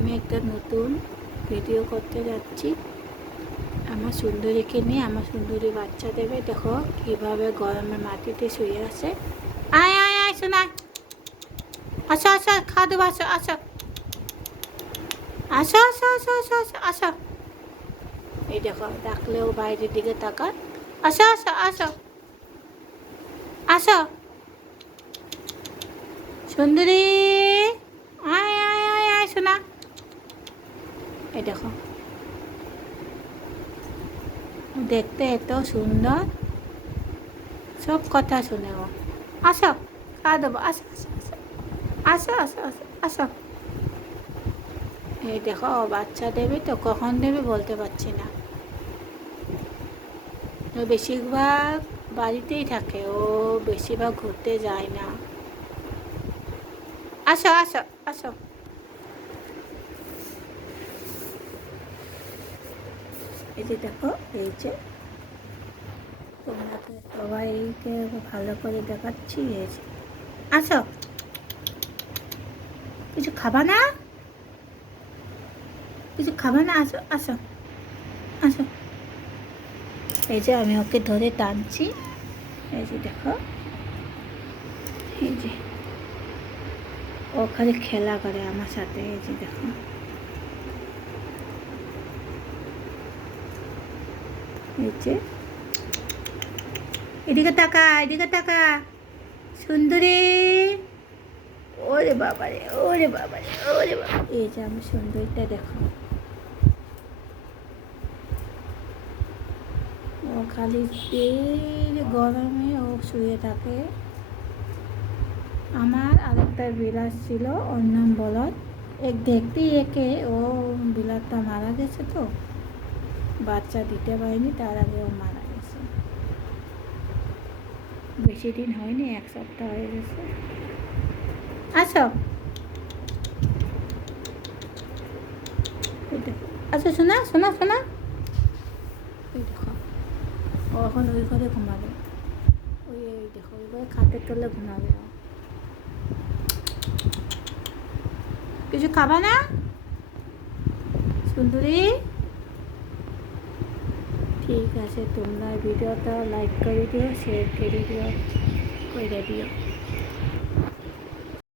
আমি একটা নতুন ভিডিও করতে যাচ্ছি আমার সুন্দরীকে নিয়ে। আমার সুন্দরী বাচ্চা দেবে। দেখো কীভাবে গরমের মাটিতে শুয়ে আছে। আয় আয় আয় শোনা, আসো আসো, খাওয়া দেবো, আসো আসো আসো আসো আসো আসো আসো আসো। এই দেখো ডাকলেও বাইরের দিকে তাকায়। আসো আসো আসো আসো সুন্দরী, আয় আয় আয় আয় শোনা। এই দেখো দেখতে এত সুন্দর, সব কথা শুনে ও। আসো খাওয়া দেবো, আসো আসো আসো আসো আসো আসো। এই দেখো ও বাচ্চা দেবে তো, কখন দেবে বলতে পারছি না। ও বেশিরভাগ বাড়িতেই থাকে, ও বেশিরভাগ ঘুরতে যায় না। আসো আসো আসো। এই যে দেখো, এই যে তোমাকে সবাইকে ভালো করে দেখাচ্ছি। এই যে আসো, কিছু খাবা না? কিছু খাবা না? আসো আসো আসো। এই যে আমি ওকে ধরে টানছি। এই যে দেখো, এই যে ও খালি খেলা করে আমার সাথে। এই যে দেখো, এই যে এদিকে তাকা, এদিকে তাকা সুন্দরী। ওরে বাবারে, ওরে বাবারে, ওরে বাবা। এই যে আমার সুন্দরীটা দেখো, ও খালি এই গরমে ও শুয়ে থাকে। আমার আরেকটা বিলাস ছিল, ওর নাম বলদ। দেখতেই একে, ও বিলাসটা মারা গেছে তো, বাচ্চা দিতে পারিনি, তার আগে ও মারা গেছে। বেশি দিন হয়নি, 1 সপ্তাহ হয়ে গেছে। আসো আচ্ছা, শোনা শোনা শোনা। এই দেখো ও এখন ওই ঘরে ঘুমাবে। ওই এই দেখো, ওই ঘরে খাটের তলে ঘুমাবে ও। কিছু খাবা না সুন্দরী? ঠিক আছে, তোমরা ভিডিওটা লাইক করে দিও, শেয়ার করে দিও, করে দিও।